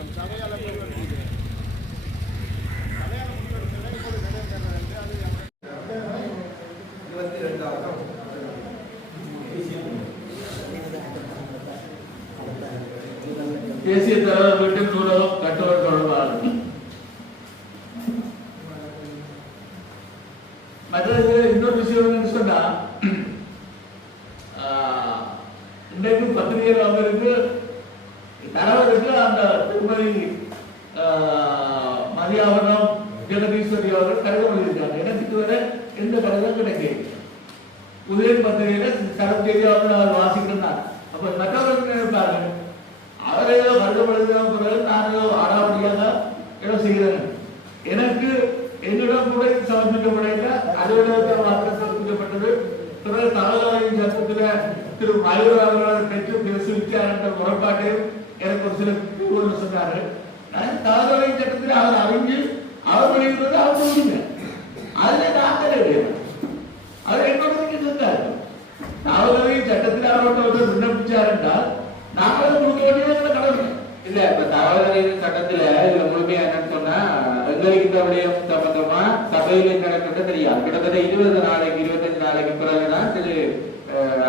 தேசிய தலைவர் வீட்டு நூலகம் கட்டுவது தொடர்பாக மற்றது இன்னொரு விஷயம் சொன்னா, இன்றைக்கு பத்திரிகையில் அவருக்கு தலைவருக்கு அந்த திருமதி மதியாவனம் ஜெகதீஸ்வரி அவர்கள் கடிதம் எழுதியிருக்காங்க. எனக்கு இதுவரை எந்த கடிதம் கிடைக்கல. உதயன் பத்திரிகையில சரம் செய்தி அவர் வாசிக்கிறார். அப்ப மற்றவர்கள் நினைப்பார்கள் அவரே ஏதோ கடிதம் எழுதின பிறகு நான் ஏதோ ஆடாவடியாக ஏதோ செய்கிறேன். எனக்கு என்னிடம் கூட சமர்ப்பிக்கப்படையில அலுவலகத்தில் மாத்திரம் சமர்ப்பிக்கப்பட்டது. பிறகு தகவலின் சட்டத்தில் திரு மயூர் அவர்களை பெற்று பேசுவித்தார் என்ற முறைப்பாட்டையும் எனக்கு ஒரு சில கூறுகள் சொன்னார்கள். தகவலின் சட்டத்தில் அவர் அறிஞ்சு அவர் வெளியிடுவது அவர் சொல்லுங்க. அதில் நாங்கள் எழுதினோம். அவர் என்னோட சொன்னார். தகவலின் சட்டத்தில் அவரோட விண்ணப்பிச்சார் என்றால் நாங்களும் கொடுக்க வேண்டியது கடமை இல்ல. இப்ப தகவல் சட்டத்துல இதுல முழுமையா என்னன்னு சொன்னா, எங்களுக்கு இந்த விடயம் சம்பந்தமா சபையில நடக்கிறது தெரியாது. கிட்டத்தட்ட 20 நாளைக்கு 25 நாளைக்கு பிறகுதான் திரு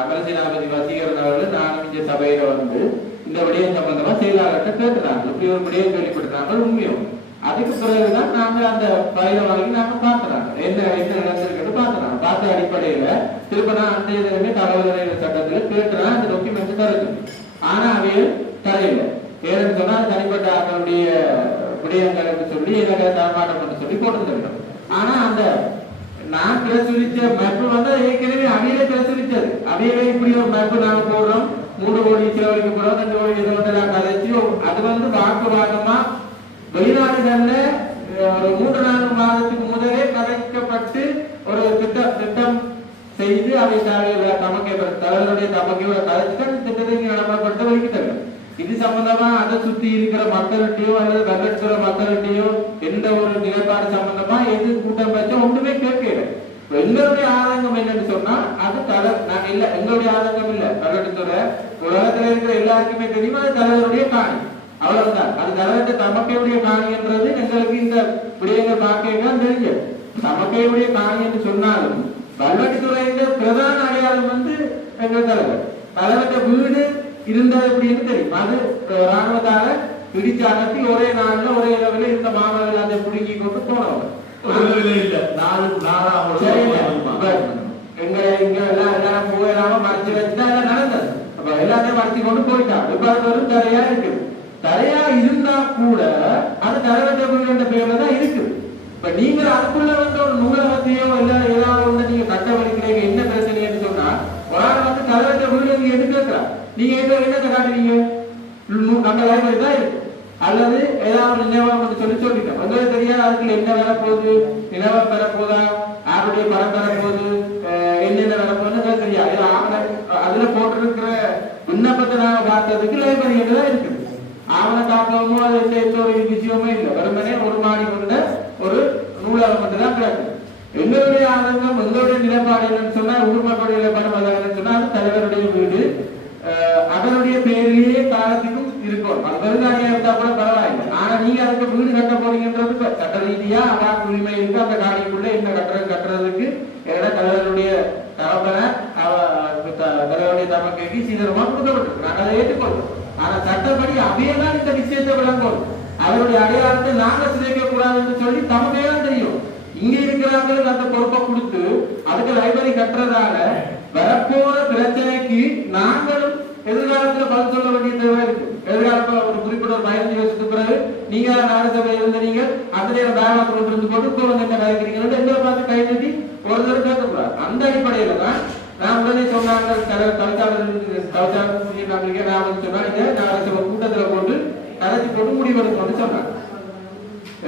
அமரசேனாபதி வசீகரன் அவர்கள் நானும் இந்த சபையில வந்து இந்த விடயம் சம்பந்தமா செயலாளர்கிட்ட கேட்டுறாங்க. இப்படி ஒரு விடயம் கேள்விப்படுறாங்க உண்மையும். அதுக்கு பிறகுதான் நாங்க அந்த பயில வாங்கி நாங்க பாக்குறாங்க என்ன நடந்திருக்கிறது பாக்குறாங்க. பார்த்த அடிப்படையில திருப்ப நான் அந்த இதுமே தகவல் சட்டத்துல கேட்டுறேன். அந்த டாக்குமெண்ட் தருது. ஆனா அவைய தரையில்லை. ஏன்னு சொன்னா தனிப்பட்ட ஆக்களுடைய விடயங்களுக்கு சொல்லி எனக்கு தரமாட்டம் பண்ண சொல்லி போட்டுருந்தோம். ஆனா அந்த நான் பிரசுரிச்ச மேப்பு வந்து ஏற்கனவே அவையில பிரசுரிச்சது. அவையில இப்படி ஒரு மேப்பு நாங்க போடுறோம், 3 கோடி செலவழிக்க போறோம், 2 கோடி இதெல்லாம் கதைச்சு அது வந்து வாக்கு வாக்கமா வெளிநாடுகள்ல ஒரு 3-4 மாதத்துக்கு முதலே கதைக்கப்பட்டு ஒரு திட்டம் செய்து அவை தமக்கை தலைவருடைய தமக்கையோட கதைச்சு திட்டத்தை நடைமுறைப்படுத்த வைக்கிறாங்க. இது சம்பந்தமா அதை சுத்தி இருக்கிற மக்கள்கிட்டயோ அல்லது வெள்ளத்துற மக்கள்கிட்டயோ எந்த ஒரு நிலைப்பாடு சம்பந்தமா எது கூட்டம் வச்சா ஒன்றுமே கேட்கல. எங்களுடைய ஆதங்கம் என்னன்னு சொன்னா அது நாங்க இல்ல, எங்களுடைய ஆதங்கம் இல்ல. வெள்ளத்துறை உலகத்துல இருக்கிற எல்லாருக்குமே தெரியும் அது தலைவருடைய காணி, அவ்வளவுதான். அது தலைவருடைய தமக்கையுடைய காணி என்றது எங்களுக்கு இந்த விடயங்கள் பார்க்க தெரிஞ்சது. தமக்கையுடைய காணி என்று சொன்னாலும் கல்வெட்டுத்துறையில பிரதான அடையாளம் வந்து எங்கள் தலைவர்கிட்ட வீடு இருந்தது அப்படின்னு தெரியும். அது ராணுவத்தால பிடிச்சு அகற்றி ஒரே நாள்ல ஒரே இரவுல இந்த மாணவர்கள் அதை பிடுங்கி கொண்டு போனவங்க எங்களை இங்க எல்லாரும் போயிடாம மறைச்சு வச்சுதான் எல்லாம் நடந்தது. அப்ப எல்லாத்தையும் மறைச்சு கொண்டு போயிட்டாங்க. இப்ப அது ஒரு தரையா இருக்குது. தரையா இருந்தா கூட அது தலைவர்கிட்ட வீடு என்ற பேர்ல தான் இருக்குது. இப்ப நீங்க அதுக்குள்ள வந்து ஒரு நூலகத்தையோ இல்ல ஏதாவது ஒண்ணு நீங்க கட்ட வலிக்கிறீங்க, என்ன பிரச்சனைன்னு சொன்னா ஒரு ஆள் வந்து தலைவர்கிட்ட வீடு நீங்க எது கேட்கிறா, நீங்க என்னத்தை காட்டுறீங்க? நம்ம லைப்ரரி தான் இருக்கு அல்லது ஏதாவது நினைவகம் சொல்லிட்டோம். உங்களுக்கு தெரியாது அதுக்கு என்ன வேலை போகுது, நிலவரம் பெறப்போதா, யாருடைய படம் பெறப்போகுது, என்னென்ன வரப்போகுதுன்னு தெரியாது. அதுல போட்டிருக்கிற விண்ணப்பத்தை நாம பார்த்ததுக்கு லைப்ரரி தான் இருக்குது. ஆவண காப்பகமோ அது எந்த ஒரு விஷயமுமே இல்லை. வெறுமனே ஒரு மாடி கொண்ட ஒரு நூலகம் மட்டும்தான் கிடக்கும். எங்களுடைய ஆதங்கம் எங்களுடைய நிலைப்பாடு என்னன்னு சொன்னா, ஊர் மக்களுடைய நிலைப்பாடு என்னன்னு சொன்னா அது தலைவருடைய வீடு அவருடைய பேரிலேயே காலத்துக்கும் இருக்கும். அது வருங்காலியா இருந்தா கூட பரவாயில்லை. ஆனா நீங்க அதுக்கு வீடு கட்ட போறீங்கன்றது சட்ட ரீதியா அவாக்கு உரிமை இருக்கு. அந்த காணிக்குள்ள என்ன கட்டுறதுக்கு ஏன்னா தலைவருடைய தரப்பனை தலைவருடைய தமக்கைக்கு சீக்கிரமா கொடுக்கப்பட்டிருக்கு. நாங்கள் அதை ஏற்றுக்கொள்றோம். ஆனா சட்டப்படி அவையெல்லாம் இந்த விஷயத்தை விளங்கும். அவருடைய அடையாளத்தை நாங்க சிதைக்க கூடாதுன்னு சொல்லி தமக்கையெல்லாம் தெரியும். இங்க இருக்கிறாங்களுக்கு அந்த பொறுப்பை கொடுத்து அதுக்கு லைப்ரரி கட்டுறதால வரப்போற பிரச்சனைக்கு நாங்களும் எதிர்காலத்துல பதில் சொல்ல வேண்டிய தேவை இருக்கு. எதிர்காலத்துல ஒரு குறிப்பிட்ட ஒரு 15 வருஷத்துக்கு பிறகு நீங்க நகரசபை இருந்தீங்க, அந்த நேரம் பேங்க் கொண்டு இருந்து போட்டு இப்போ வந்து என்ன கலைக்கிறீங்கன்னு எங்களை பார்த்து கை தட்டி ஒரு தடவை கேட்கக்கூடாது. அந்த அடிப்படையில தான் நான் உடனே சொன்னாங்க கவிதாளர் சொல்லியிருக்காங்க. நான் வந்து சொன்னாங்க நகரசபை கூட்டத்துல போட்டு கலைச்சி போட்டு முடிவெடுக்கணும்னு சொன்னாங்க.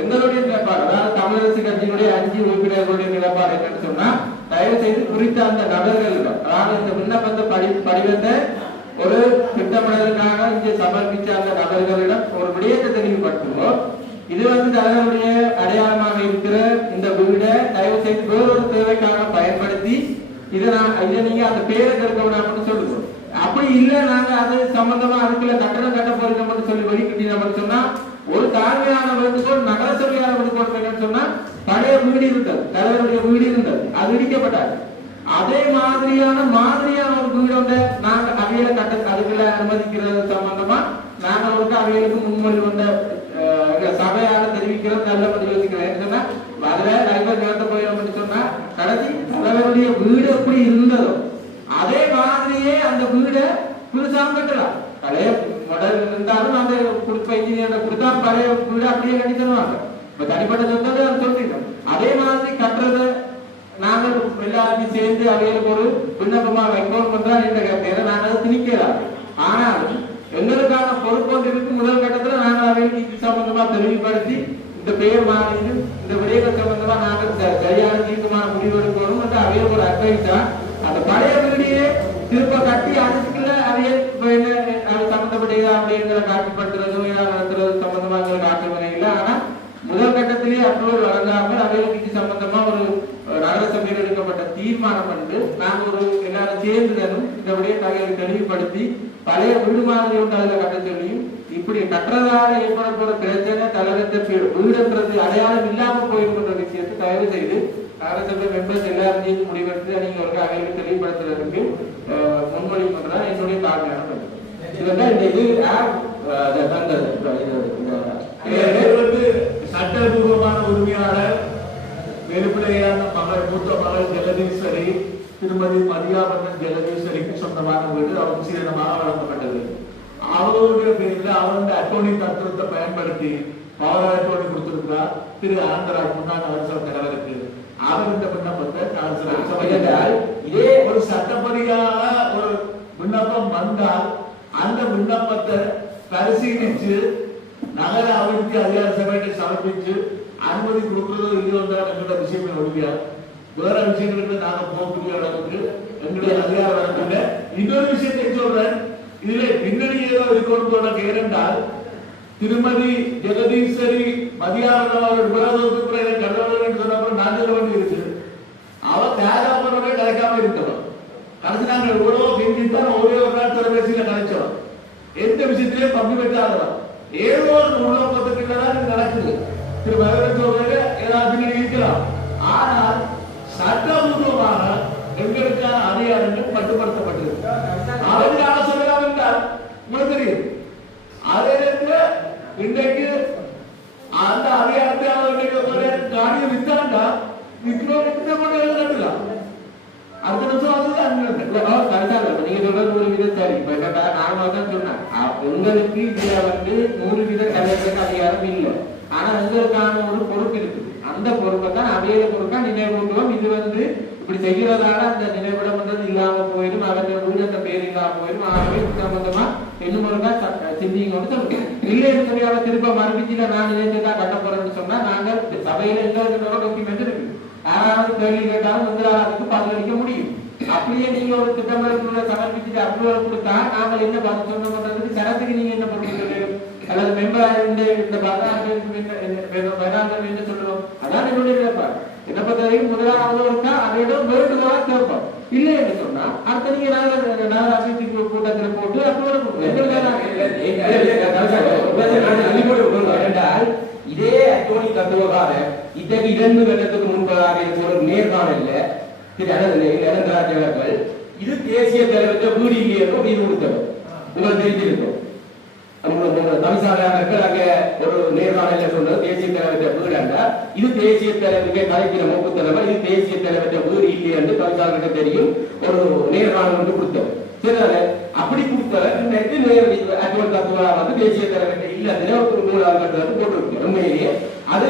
எங்களுடைய நிலைப்பாடு அதாவது தமிழரசு கட்சியினுடைய 5 உறுப்பினர்களுடைய நிலைப்பாடு என்னன்னு சொன்னா, தயவு செய்து குறித்த அந்த நபர்களிடம் அதாவது இந்த விண்ணப்பத்தை படிவத்தை ஒரு திட்டமிடலுக்காக இங்கே சமர்ப்பிச்ச அந்த நபர்களிடம் ஒரு விடயத்தை தெளிவுபடுத்துவோம். இது வந்து தலைவருடைய அடையாளமாக இருக்கிற இந்த வீடை தயவு செய்து வேறொரு தேவைக்காக பயன்படுத்தி இதை நீங்க அந்த பேரை கெடுக்கணும்னு சொல்லுவோம். அப்படி இல்லை நாங்க அது சம்பந்தமா அதுக்குள்ள கட்டணம் கட்ட போறோம்னு சொல்லி வெளிக்கிட்டீங்கன்னு சொன்னா வீடு இருந்தது, தலைவருடைய வீடு இருந்தது, அது இடிக்கப்பட்டாது. அதே மாதிரியான ஒரு வீடு ஒன்றை நாங்கள் அவையில கட்ட அதுக்குள்ள அனுமதிக்கிறது சம்பந்தமா நாங்கள் வந்து அவைகளுக்கு முன்மொழி வந்த சபையால தெரிவிக்கிறது நல்லபடி யோசிக்கிறேன் சொன்னா அதுல லைவா நேரத்தை போயிடும் சொன்னா கடைசி தலைவருடைய வீடு எப்படி இருந்ததோ அதே மாதிரியே அந்த வீடை புதுசாக கட்டலாம். பழைய மாடல் இருந்தாலும் அந்த குடும்ப இன்ஜினியர் கொடுத்தா பழைய வீடு அப்படியே கட்டி தருவாங்க. இப்ப தனிப்பட்ட சொந்தத்தை சொல்லிட்டோம். அதே மாதிரி கட்டுறதை நாங்கள் எல்லாருமே சேர்ந்து அவைகளுக்கு ஒரு விண்ணப்பமா வைக்கணும் பண்றா என்ற கேட்பேன். நாங்கள் அதை திணிக்கலாம். ஆனாலும் எங்களுக்கான பொறுப்பு இருக்கு. முதல் கட்டத்துல நாங்கள் அவைகளுக்கு இது சம்பந்தமா தெளிவுபடுத்தி இந்த பெயர் மாறிது இந்த விடயங்கள் சம்பந்தமா நாங்கள் சரியான தீர்க்கமான முடிவு எடுக்கணும் என்று அவைகளுக்கு ஒரு அட்வைஸா அந்த பழைய வீடியே திருப்ப கட்டி அதுக்குள்ள அவையல் அது சம்பந்தப்பட்ட அப்படிங்கிற காட்சிப்படுத்துறது நடத்துறது சம்பந்தமா காட்டுவதே இல்லை. ஆனா முதல் கட்டத்திலேயே அப்ரூவல் வழங்காமல் அவைகளுக்கு சம்பந்தமா ஒரு நகர சபையில் எடுக்கப்பட்ட தீர்மானம் என்று நாங்கள் ஒரு எல்லாரும் சேர்ந்துதலும் இந்த விடயத்தை தெளிவுபடுத்தி பழைய வீடு மாதிரி ஒன்று அதில் கட்ட சொல்லியும் இப்படி கட்டுறதால ஏற்பட போற பிரச்சனை தலைவர்த்த வீடுன்றது அடையாளம் இல்லாம போயிருக்கின்ற விஷயத்தை தயவு செய்து நகரசபை மெம்பர்ஸ் எல்லாரும் சேர்ந்து முடிவெடுத்து நீங்க ஒரு அவைகளுக்கு தெளிவுபடுத்துறதுக்கு முன்மொழி பண்றா என்னுடைய தாழ்மையான சட்டபூர்வமான உரிமையாளர் வெளிப்படையான மகள் மூத்த மகள் ஜெகதீஸ்வரி திருமதி மதியாபண்ணன் ஜெகதீஸ்வரிக்கு சொந்தமான வீடு அவருக்கு சீரணமாக வழங்கப்பட்டது. அவருடைய பேரில் அவருடைய அட்டோர்னி தத்துவத்தை பயன்படுத்தி பவர் அட்டோர்னி கொடுத்திருக்கிறார் திரு ஆனந்தராஜ் முன்னாள் நகரசபை தலைவருக்கு. அவர் இந்த விண்ணப்பத்தை நகரசபை இதே ஒரு சட்டப்படியாக ஒரு விண்ணப்பம் வந்தால் அந்த விண்ணப்பத்தை பரிசீலிச்சு நகர அபிவிருத்தி அதிகார சபைக்கு சமர்ப்பிச்சு அனுமதி கொடுக்கிறதோ இல்லையோ எங்களோட விஷயமே ஒழியா வேற விஷயங்களுக்கு நாங்க போகக்கூடிய அளவுக்கு எங்களுடைய அதிகாரம் வரக்கூடிய இன்னொரு விஷயத்தை சொல்றேன். இதுல பின்னணி ஏதோ இருக்கணும் கேட்டால் திருமதி ஜெகதீஸ்வரி மதியானவர் விரோதத்துக்கு கல்லூரி என்று சொன்னப்போ நான் சொல்ல வேண்டி இருக்கு. அவர் தேகாமரோட கலைக்காம இருக்கணும். கடைசி நாங்கள் எவ்வளவோ கெஞ்சித்தான் ஒரே ஒரு நாள் தொலைபேசியில கலைச்சோம். எந்த விஷயத்திலேயே பங்கு பெற்றாகிறோம். ஏதோ ஒரு உலகத்துக்குள்ளதான் நடக்குது. திரு மகன் சொல்றது ஏதாவது இருக்கலாம். ஆனால் சட்டபூர்வமாக எங்களுக்கான அதிகாரங்கள் மட்டுப்படுத்தப்பட்டிருக்கு. அவர்களாக சொல்லலாம் என்றால் உங்களுக்கு தெரியும். அதே இன்றைக்கு அந்த அதிகாரத்தை காணியை வித்தாண்டா விற்கிறோம் அடுத்த நிமிஷம் அதுதான் நீங்க சொல்றது 100% சரி. இப்ப என்னடா நான் தான் சொன்னேன் உங்களுக்கு இதுல வந்து 100% தலைவர்களுக்கு அதிகாரம் இல்லை. ஆனா எங்களுக்கான ஒரு பொறுப்பு இருக்கு. அந்த பொறுப்பை தான் அவையில பொறுப்பா நினைவுபடுத்துவோம். இது வந்து இப்படி செய்கிறதால அந்த நினைவிடம் பண்றது இல்லாம போயிடும். அவருடைய வீடு அந்த பேர் இல்லாம போயிடும். ஆகவே சம்பந்தமா இன்னும் ஒருக்கா சிந்திங்க சொல்லுங்க. இல்லைன்னு சொல்லி அவ திருப்ப மறுபிச்சில நான் நினைச்சுதான் கட்ட போறேன்னு சொன்னா நாங்கள் சபையில எங்களுக்கு டாக்குமெண்ட் இருக்கு. யாராவது கேள்வி கேட்டாலும் முதலாளருக்கு பதிலளிக்க முடியும். அப்படியே நீங்க ஒரு திட்டமிடக்குள்ள சமர்ப்பிச்சுட்டு அப்ரூவல் கொடுத்தா நாங்கள் என்ன பதில் சொன்ன பண்றதுக்கு சரத்துக்கு நீங்க என்ன பண்ணுறது அல்லது மெம்பர் இந்த பதார்த்தம் என்ன சொல்லுவோம். அதான் என்னுடைய நிலைப்பாடு. என்ன பத்திரையும் முதலாவது இருக்கா அதையிடம் வேண்டுதலா கேட்போம். இல்லை என்று சொன்னா அடுத்த நீங்க நகராட்சி கூட்டத்தில் போட்டு அப்ரூவல் என்றால் இதே அட்டோனி தத்துவகார இத்தகைய 2 வருடத்துக்கு முன்பதாக ஒரு நேர்காணல்ல திரு அனந்தராஜர்கள் இது தேசிய தலைவர் வீடு இல்லையோ வீடு கொடுத்தவர் உங்களுக்கு தெரிஞ்சிருக்கும். தமிழ்சாலையாளர்கள் அங்க ஒரு நேர்காணல சொல்றது தேசிய தலைவர் வீடு என்றால் இது தேசிய தலைவருக்கு கலைக்கிற மூக்கு தலைவர் இது தேசிய தலைவர் வீடு இல்லை என்று தமிழ்சாலைகளுக்கு தெரியும். ஒரு நேர்காணல் வந்து கொடுத்தவர் சரி அப்படி கொடுத்தவர் இன்றைக்கு அட்டோனி தத்துவா வந்து தேசிய தலைவர் இல்ல ஒரு 3ஆவது கட்டத்தில் போட்டிருக்கு. உண்மையிலேயே அது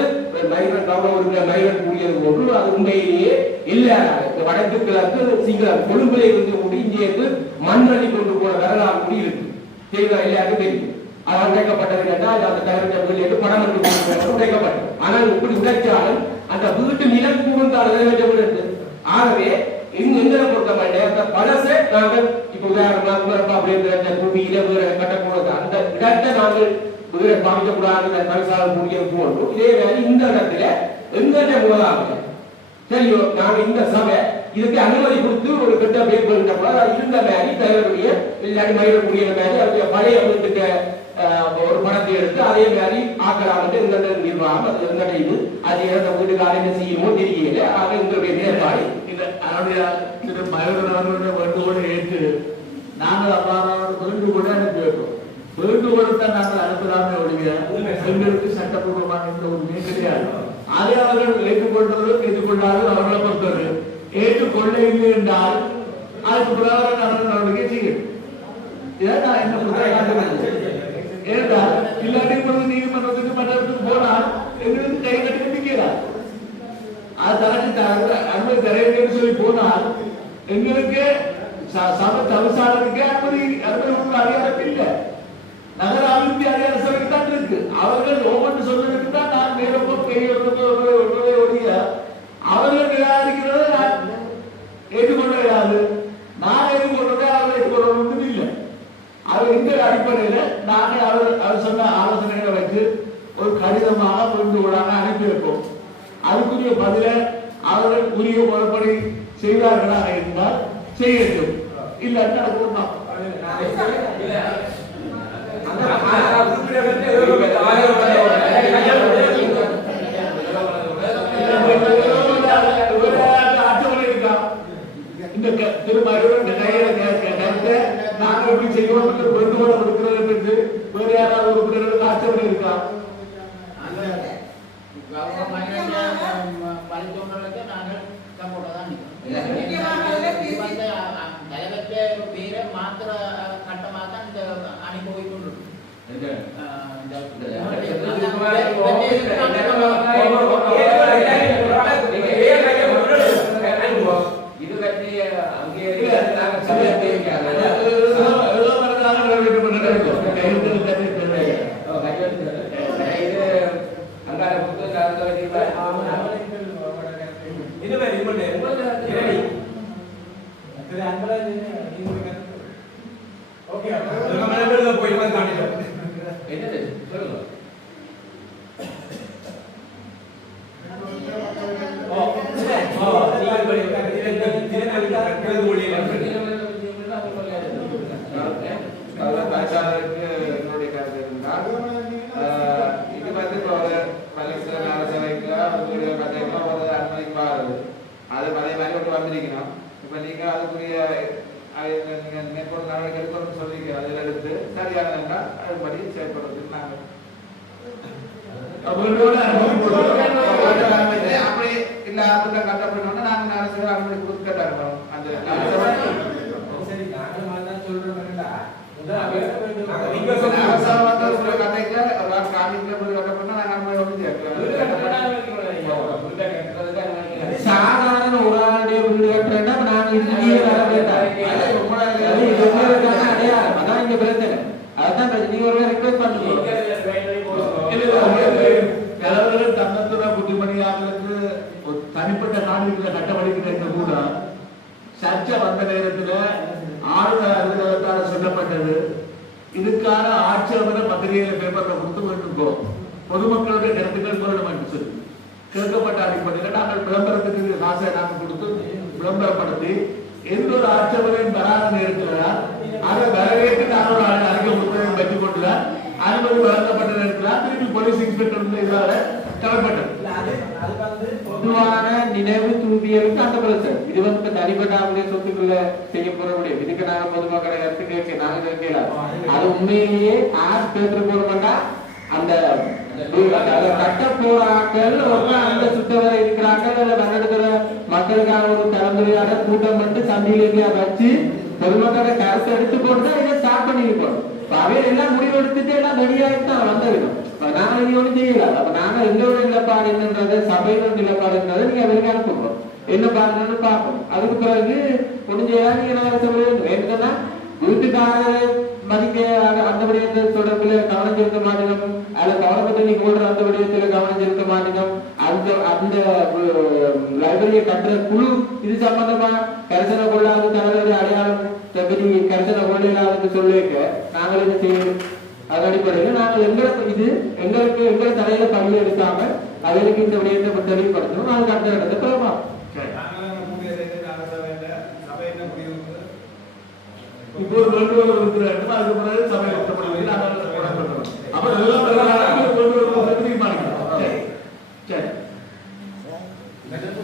போன்று அது உண்மையிலேயே இல்லாத வடக்கு கிழக்கு சிங்களம் கொழும்பிலே இருந்து கொண்டு இந்தியக்கு மண்ணள்ளி கொண்டு போன வரலாறு கூடி இருக்கு. எல்லாருக்கும் தெரியும். அது உடைக்கப்பட்டது என்றால் அந்த தலைவர் படம் உடைக்கப்பட்டது. ஆனால் இப்படி உடைச்சாலும் அந்த வீட்டு நிலம் கூர்ந்தால் ஆகவே எங்களை பொறுத்தவரை அந்த பழசை நாங்கள் இப்ப உதாரணமா பூமியில கட்டக்கூடாது. அந்த இடத்தை நாங்கள் பாதிக்கக்கூடாது பரிசாலம் போட்டு இதே வேலை இந்த இடத்துல எங்களுடைய முதலாக சரியோ நாங்க இந்த சபை இதுக்கு அனுமதி கொடுத்து ஒரு கட்ட பேர் இருந்த மாதிரி தலைவருடைய இல்லாட்டி மயிலக்கூடிய மாதிரி அவருடைய பழைய வீட்டுக்கு ஒரு படத்தை எடுத்து அதே மாதிரி ஆக்கலாம் எங்களுடைய நிர்வாகம் வேண்டாம், அது எங்களுடைய இது, அது எங்க வீட்டுக்காரங்க செய்யுமோ தெரியல, ஆக எங்களுடைய நேர்பாடு இல்ல. அவருடைய திரு மயூரன் அவர்களுடைய வேண்டுகோளை ஏற்று நாங்கள் அவ்வாறான வேண்டுகோளை அனுப்பி வைப்போம். வேண்டுகோளை தான் நாங்கள் அனுப்பலாமே ஒழிய எங்களுக்கு சட்டப்பூர்வமான எந்த உரிமையே கிடையாது. அதை அவர்கள் ஏற்றுக்கொள்வதும் ஏற்றுக்கொண்டாலும் அவர்களை பொறுத்தவரை ஏற்றுக்கொள்ள இல்லை என்றால் அதுக்கு பிரகாரம் நாங்கள் நடவடிக்கை செய்யும். இதான் நான் என்ன புத்தகம் ஏனென்றால் இல்லாட்டி நீதிமன்றத்துக்கு மன்றத்துக்கு போனால் எங்களுக்கு கை கட்டி நிற்கிறார். அது தனக்கு அனுமதி தரவேன்னு சொல்லி போனால் எங்களுக்கு சபை தவிசாளருக்கு அனுமதி அதிகாரம் இல்லை. நகர அபிவிருத்தி அதிகார சபைக்கு தான் இருக்கு. அவர்கள் ஒவ்வொன்று சொல்றதுக்கு தான் நான் மேலப்போ பெரிய ஒழிய அவர்கள் நிராகரிக்கிறத நான் ஏற்றுக்கொள்ள இயலாது. நான் ஏற்றுக்கொள்றதை அவர்கள் ஏற்றுக்கொள்ளணும் இல்லை. அவர் இந்த அடிப்படையில நாங்கள் அவர் சொன்ன ஆலோசனைகளை வைத்து ஒரு கடிதமாக வேண்டுகோளாக அனுப்பி வைப்போம். அதுக்குரிய பதில அவர்கள் உரிய முறைப்படி செய்வார்களாக இருந்தால் செய்யட்டும், இல்லாட்டி நடக்கும். இந்த திருமணம் கையில நாங்கள் எப்படி செய்வோம் வேண்டுகோளை கொடுக்கிறது வேற யாராவது உறுப்பினர்களுக்கு ஆட்சேபனை இருக்கா? சாதாரண ஒரு ஆளுடைய வீடு கட்டுறா நாங்க இங்கே வர வேண்டாம். அதான் இங்க பிரச்சனை. அதான் நீங்க ஒரு ரிக்வெஸ்ட் பண்ணுங்க. தன்னத்துற புத்திமணியாளருக்கு ஒரு தனிப்பட்ட நாடுகளை கட்டமளிக்கிற கூட சர்ச்சை வந்த நேரத்தில் ஆளுநர் அலுவலகத்தால் சொல்லப்பட்டது இதுக்கான ஆட்சேபனை பத்திரிகையில பேப்பர்ல கொடுத்து வேண்டும் பொதுமக்களுடைய கருத்துக்கள் சொல்லணும் என்று சொல்லி கேட்கப்பட்ட அடிப்படையில் நாங்கள் விளம்பரத்துக்கு காசை நாங்கள் கொடுத்து விளம்பரப்படுத்தி எந்த ஒரு ஆட்சேபனையும் வராத நேரத்தில் அதை வரவேற்று நான் ஒரு அறிக்கை புத்தகம் பெற்றுக் கொண்டுதான் அனுமதி வழங்கப்பட்ட நேரத்தில் திருப்பி போலீஸ் இன்ஸ்பெக்டர் இதால தரப்பட்டது. பொதுவான நினைவு தூபியலுக்கு அந்த பிரச்சனை இது வந்து தனிப்பட்ட சொத்துக்குள்ள செய்ய போற முடியும். இதுக்கு நாங்க பொதுமக்களை கருத்து கேட்க நாங்க கேட்கல. அது உண்மையிலேயே ஆர் பேசுற போறோம்னா அந்த கட்ட போராக்கள் அந்த சுத்தவரை இருக்கிறார்கள் வர்றெடுக்கிற மக்களுக்கான ஒரு கலந்துரையாடல் கூட்டம் வந்து சந்தையிலேயே வச்சு பொதுமக்களை கருத்து எடுத்துக்கொண்டு இதை ஸ்டார்ட் பண்ணிருக்கோம். அவையில் எல்லாம் முடிவெடுத்துட்டு எல்லாம் ரெடியாகிட்டு தான் வந்துவிடும். நாங்க இனி ஒன்றும் செய்யல. அப்ப நாங்க எங்களோட நிலப்பாடு என்னன்றது சபையோட நிலப்பாடு என்றதை நீங்க வெளியே அனுப்புறோம் என்ன பாருங்கன்னு பார்ப்போம். அதுக்கு பிறகு முடிஞ்சா நீங்க என்னன்னா வீட்டுக்காரர் மதிக்க அந்த விடயத்தை தொடர்புல கவனம் செலுத்த மாட்டோம். அதுல கவனப்பட்டு நீ போடுற அந்த விடயத்துல கவனம் செலுத்த மாட்டோம். அந்த லைப்ரரியை கட்டுற குழு இது சம்பந்தமா கரிசனை கொள்ளாத தலைவருடைய அடையாளம் பற்றி கரிசனை கொள்ளையில்லாத சொல்லிக்க நாங்கள் என்ன செய்யணும். அது அடிப்படையில் நாங்கள் எங்களை தலையில பள்ளி எடுக்காம அவருக்கு இந்த விடயத்தை தெளிவுபடுத்தணும். அதுக்கு அந்த இடத்தை போகலாம். இப்போ ஒரு வேண்டுகோள் இருக்கிற அதுக்கு பிறகு சபை ஒட்டப்படுவதில் நாங்கள் அப்புறம் எல்லாம் தீர்மானிக்கிறோம். எனக்கு